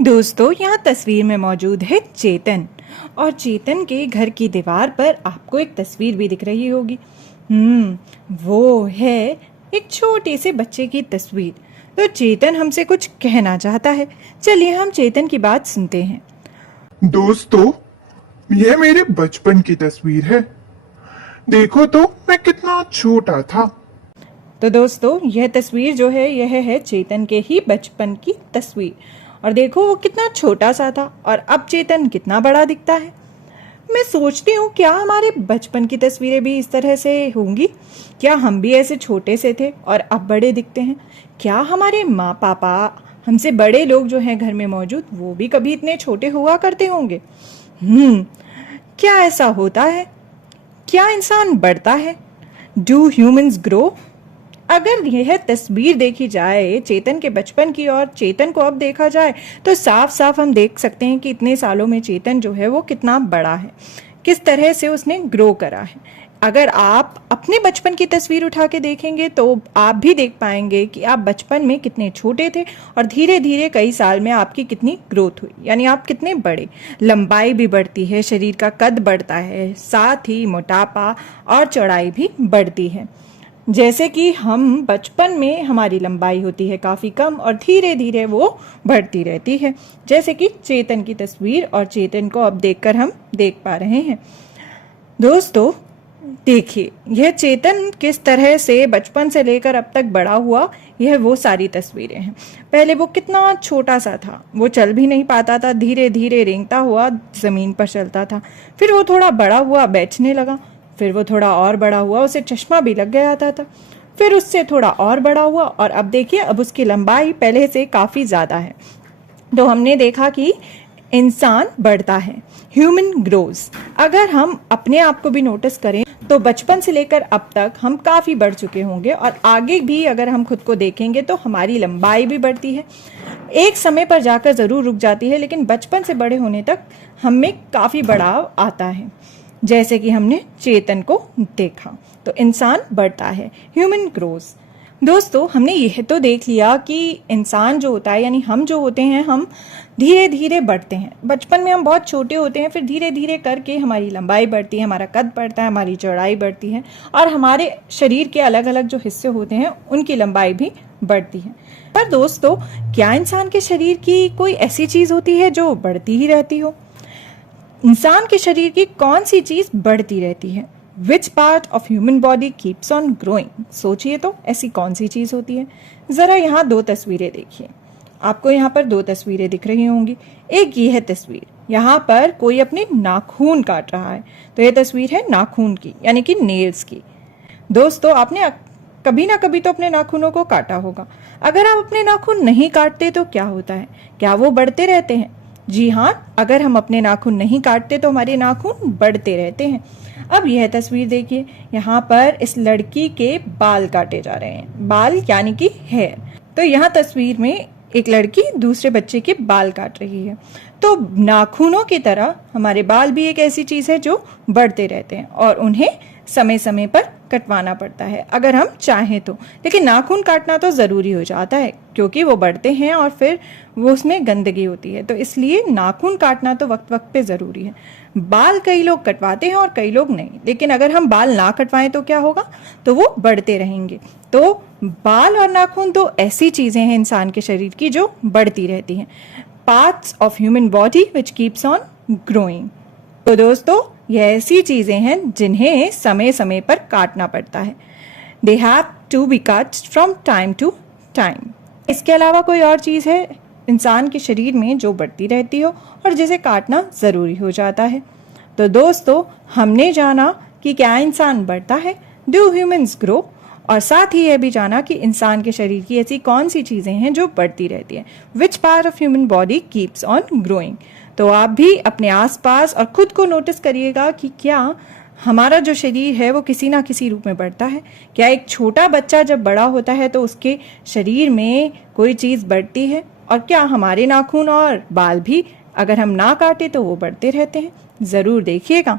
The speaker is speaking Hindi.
दोस्तों, यहाँ तस्वीर में मौजूद है चेतन। और चेतन के घर की दीवार पर आपको एक तस्वीर भी दिख रही होगी। वो है एक छोटे से बच्चे की तस्वीर। तो चेतन हमसे कुछ कहना चाहता है। चलिए हम चेतन की बात सुनते हैं। दोस्तों, यह मेरे बचपन की तस्वीर है। देखो तो मैं कितना छोटा था। तो दोस्तों, यह तस्वीर जो है यह है चेतन के ही बचपन की तस्वीर। और देखो वो कितना छोटा सा था और अब चेतन कितना बड़ा दिखता है। मैं सोचती हूँ क्या हमारे बचपन की तस्वीरें भी इस तरह से होंगी? क्या हम भी ऐसे छोटे से थे और अब बड़े दिखते हैं? क्या हमारे माँ पापा, हमसे बड़े लोग जो हैं घर में मौजूद, वो भी कभी इतने छोटे हुआ करते होंगे? क्या ऐसा होता है? क्या इंसान बढ़ता है? Do humans grow? अगर यह तस्वीर देखी जाए चेतन के बचपन की और चेतन को अब देखा जाए तो साफ साफ हम देख सकते हैं कि इतने सालों में चेतन जो है वो कितना बड़ा है, किस तरह से उसने ग्रो करा है। अगर आप अपने बचपन की तस्वीर उठा के देखेंगे तो आप भी देख पाएंगे कि आप बचपन में कितने छोटे थे और धीरे धीरे कई साल में आपकी कितनी ग्रोथ हुई, यानी आप कितने बड़े। लंबाई भी बढ़ती है, शरीर का कद बढ़ता है, साथ ही मोटापा और चौड़ाई भी बढ़ती है। जैसे कि हम बचपन में हमारी लंबाई होती है काफ़ी कम और धीरे धीरे वो बढ़ती रहती है, जैसे कि चेतन की तस्वीर और चेतन को अब देखकर हम देख पा रहे हैं। दोस्तों देखिए, यह चेतन किस तरह से बचपन से लेकर अब तक बड़ा हुआ, यह वो सारी तस्वीरें हैं। पहले वो कितना छोटा सा था, वो चल भी नहीं पाता था, धीरे धीरे रेंगता हुआ ज़मीन पर चलता था। फिर वो थोड़ा बड़ा हुआ, बैठने लगा। फिर वो थोड़ा और बड़ा हुआ, उसे चश्मा भी लग गया था। फिर उससे थोड़ा और बड़ा हुआ और अब देखिए अब उसकी लंबाई पहले से काफ़ी ज़्यादा है। तो हमने देखा कि इंसान बढ़ता है, ह्यूमन ग्रोज। अगर हम अपने आप को भी नोटिस करें तो बचपन से लेकर अब तक हम काफ़ी बढ़ चुके होंगे और आगे भी अगर हम खुद को देखेंगे तो हमारी लंबाई भी बढ़ती है। एक समय पर जाकर ज़रूर रुक जाती है, लेकिन बचपन से बड़े होने तक हम में काफ़ी बढ़ाव आता है, जैसे कि हमने चेतन को देखा। तो इंसान बढ़ता है, ह्यूमन ग्रोज। दोस्तों, हमने यह तो देख लिया कि इंसान जो होता है, यानी हम जो होते हैं, हम धीरे धीरे बढ़ते हैं। बचपन में हम बहुत छोटे होते हैं, फिर धीरे धीरे करके हमारी लंबाई बढ़ती है, हमारा कद बढ़ता है, हमारी चौड़ाई बढ़ती है और हमारे शरीर के अलग अलग जो हिस्से होते हैं उनकी लंबाई भी बढ़ती है। पर दोस्तों, क्या इंसान के शरीर की कोई ऐसी चीज़ होती है जो बढ़ती ही रहती हो? इंसान के शरीर की कौन सी चीज बढ़ती रहती है? Which part of human body keeps on growing? सोचिए तो ऐसी कौन सी चीज होती है? जरा यहाँ दो तस्वीरें देखिए। आपको यहाँ पर दो तस्वीरें दिख रही होंगी। एक ये है तस्वीर, यहाँ पर कोई अपने नाखून काट रहा है। तो ये तस्वीर है नाखून की, यानी कि नेल्स की। दोस्तों, आपने कभी ना कभी तो अपने नाखूनों को काटा होगा। अगर आप अपने नाखून नहीं काटते तो क्या होता है? क्या वो बढ़ते रहते हैं? जी हाँ, अगर हम अपने नाखून नहीं काटते तो हमारे नाखून बढ़ते रहते हैं। अब यह तस्वीर देखिए, यहाँ पर इस लड़की के बाल काटे जा रहे हैं। बाल यानी कि हेयर। तो यहाँ तस्वीर में एक लड़की दूसरे बच्चे के बाल काट रही है। तो नाखूनों की तरह हमारे बाल भी एक ऐसी चीज़ है जो बढ़ते रहते हैं और उन्हें समय समय पर कटवाना पड़ता है अगर हम चाहें तो। लेकिन नाखून काटना तो ज़रूरी हो जाता है क्योंकि वो बढ़ते हैं और फिर वो उसमें गंदगी होती है, तो इसलिए नाखून काटना तो वक्त वक्त पे ज़रूरी है। बाल कई लोग कटवाते हैं और कई लोग नहीं, लेकिन अगर हम बाल ना कटवाएं तो क्या होगा? तो वो बढ़ते रहेंगे। तो बाल और नाखून दो ऐसी चीज़ें हैं इंसान के शरीर की जो बढ़ती रहती हैं। Parts of human body which keeps on growing. तो दोस्तों, ये ऐसी चीज़ें हैं जिन्हें समय समय पर काटना पड़ता है। They have to be cut from time to time. इसके अलावा कोई और चीज़ है इंसान के शरीर में जो बढ़ती रहती हो और जिसे काटना ज़रूरी हो जाता है? तो दोस्तों, हमने जाना कि क्या इंसान बढ़ता है, डू ह्यूमन्स ग्रो, और साथ ही यह भी जाना कि इंसान के शरीर की ऐसी कौन सी चीज़ें हैं जो बढ़ती रहती हैं। Which part of human body keeps on growing. तो आप भी अपने आसपास और खुद को नोटिस करिएगा कि क्या हमारा जो शरीर है वो किसी ना किसी रूप में बढ़ता है। क्या एक छोटा बच्चा जब बड़ा होता है तो उसके शरीर में कोई चीज़ बढ़ती है? और क्या हमारे नाखून और बाल भी अगर हम ना काटे तो वो बढ़ते रहते हैं? ज़रूर देखिएगा।